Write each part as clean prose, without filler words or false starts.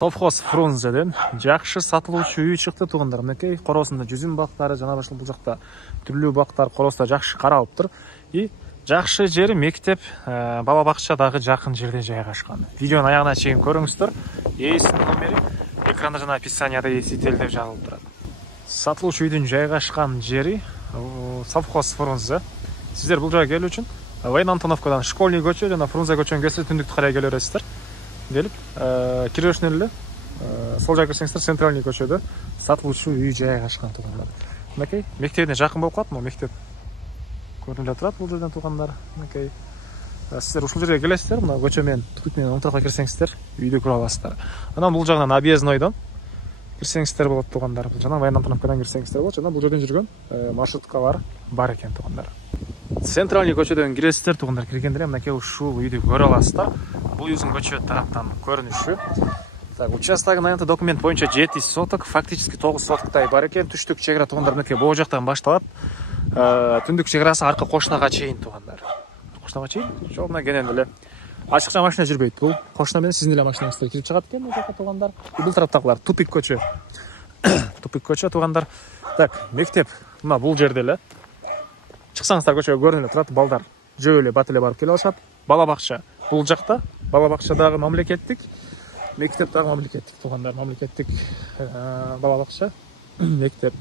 Совхоз Фрунзеден жакшы сатылуучу үй чыкты туугандар. Мынакей коросунда жүзүм бактары, жана башка бул жакта түрлүү бактар коросто жакшы каралыптыр. И жакшы жери мектеп, бала бакча дагы жакын жерде жайгашкан. Видеонун аягына чейин көрүңүздөр. Ээсинин номери экранда жана описанияда сителдеп жазылып турат. Сатылуучу үйдүн жайгашкан жери Совхоз Фрунзе. Сиздер бул жайга келүү үчүн Вейн Антоновкадан Школьный көчө жана Фрунзе көчөнүн кесип түндүктү карай келе бересиздер. Gelip киришинен эле сол жакка кирсеңиздер центральный көчөдө сатылуучу үй жайгашкан туугандар. Мынакей мектебине жакын болуп калат, мектеп көрүнүп турат бул жерден туугандар. Мынакей сиздер ушул жерге келесиздер, мына көчө менен түтүк менен оң тарапка кирсеңиздер үйдү көрө аласыздар. Анан бул жагынан объезднойдон кирсеңиздер болот туугандар. Жана Вейн Антоновкадан кирсеңиздер болот. Жана бул жерден жүргөн маршруткалар бар экен туугандар. Центральный көчөдөн киресиздер туугандар. Киргендер мынакей ушул үйдү көрө аласыздар. Бул өзүң көчө тараптан көрүнүшү. Так, участогун аянты документ боюнча 7 соток, фактически 9 сотктай бар экен. Түштүк чек ара туугандар мынакей бул жактан башталат. Түндүк чек арасы аркы кошунага чейин туугандар. Кошунага чейин жол менен кенен эле ачыкча машина жүрбөйт. Бул кошуна менен сиздин эле машинаңыздар кирип чыгат экен бул жакка туугандар. Бул тараптагылар тупик көчө. Тупик көчө туугандар. Так, мектеп мына бул жерде эле. Чыксаңыздар көчөгө көрүнүп эле турат, балдар жөө эле бат эле барып келе алышат. Бала бакча бул жакта. Бала бакча дагы мамлекеттик, мектеп дагы мамлекеттик туугандар. Мамлекеттик бала бакча, мектеп.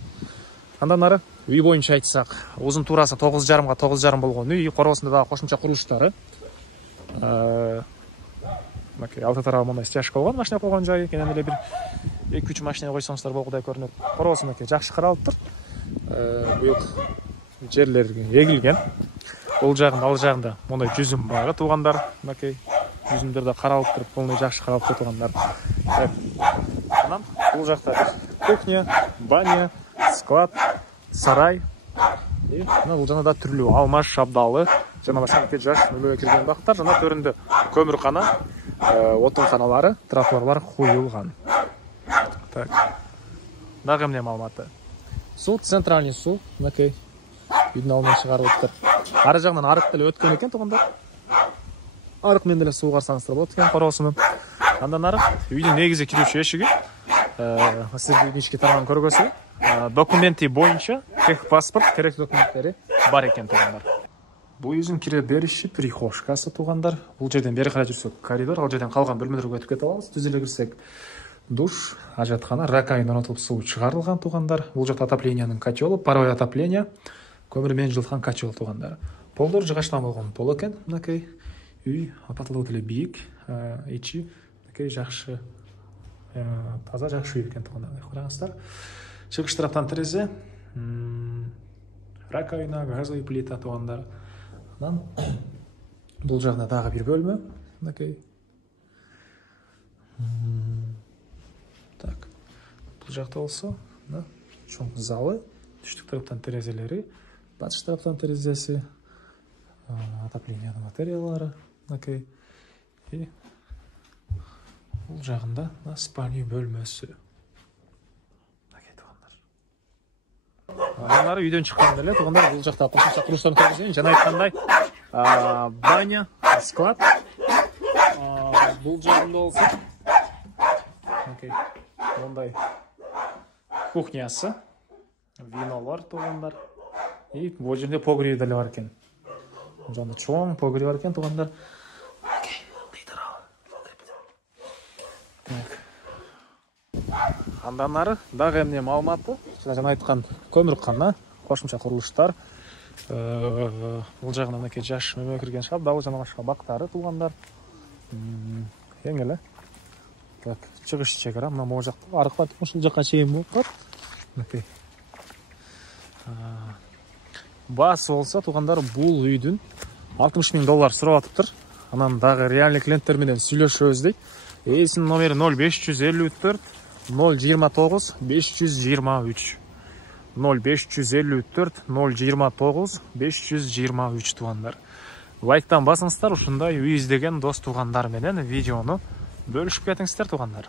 Андан ары үй боюнча айтсак, узун туурасы 9,5 га 9,5 болгон үй, коросунда дагы кошумча курулуштары. Мынакей алты тарабы мындай стяжка болгон, машина койгон жайы, кенен эле бир 2-3 машина койсоңуздар болгудай көрүнөт. Коросу мынакей жакшы каралыптыр. Бuyuk жерлер эгилген. Бул жагында, ал жагында мондай жүзүм бар туугандар. Мынакей жүзүмдөр да каралып туруп, полный жакшы каралып туугандар. Анан бул жакта кухня, баня, склад, сарай. И мына бул жана да түрлүү алма, шабдалы, жана башка жаш нөлөгө кирген бактар, жана төрүндө көмүркана, отунканалары, тротуарлар куюлган. Так. Дагы эмне маалыматы? Суу, центральный суу, мынакей үйдүн алдынан чыгарылыптыр. Ары жагынан арык деле өткөн экен туугандар. Арык менен деле суу карсаңыздар болот экен коросунун. Андан ары үйдүн негизи кирүүчү эшиги. Сиздер ички тарабын көргөсү. Документи боюнча техпаспорт, керектүү документтери бар экен туугандар. Бул үйдүн кире бериши прихожкасы туугандар. Бул жерден бери карай жүрсөк коридор, ал жерден калган бөлмөлөргө өтүп кете алабыз. Түз эле кирсек душ, ажаткана, раковина орнотулуп суу чыгарылган туугандар. Бул жакта отоплениянын котелу, паровое отопление, көмүр менен жылыткан котел туугандар. Полдор жыгачтан болгон пол экен. Мынакей үй апатылуу деле бийик, ичи мынакей жакшы, таза жакшы үй экен туугандар. Караңыздар. Чыгыш тараптан терезе, раковина, газовый плита туугандар. Анан бул жагында дагы бир бөлмө. Мынакей. Так. Бул жакта болсо, мына чоң залы, түштүк тараптан терезелери, батыш тараптан терезеси, отоплениянын материалдары, мынакей. И бул жагында спальня бөлмөсү. Мынакей туугандар. Андан ары үйдөн чыкканда эле туугандар бул жакта кошумча курулуштарын көрсөтөйүн. Жана айткандай, баня, склад. Бул жагында болсо мынакей мондай кухнясы, винолор туугандар. И бул жерде погреб деле бар экен. Жана чоң погреб бар экен туугандар. Окей, алты тарабы. Так. Андан ары дагы эмне маалыматы? Жана айткан көмүркана, кошумча курулуштар. Бул жагына мынакей жаш мөмө кирген шабдалы жана башка бактары туугандар. Эң эле. Так, чыгыш чегара мына могу жакта арык бар, ушул жакка чейин болуп калат. Мынакей. Баасы болсо туугандар бул үйдүн $60,000 сурап атыптыр. Анан дагы реальный клиенттер менен сүйлөшөбүз дейт. Ээсинин номери 0554 029 523. 0554 029 523 туугандар. Лайктан басыңыздар, ушундай үй издеген дос туугандар менен видеону бөлүшүп кетиңиздер туугандар.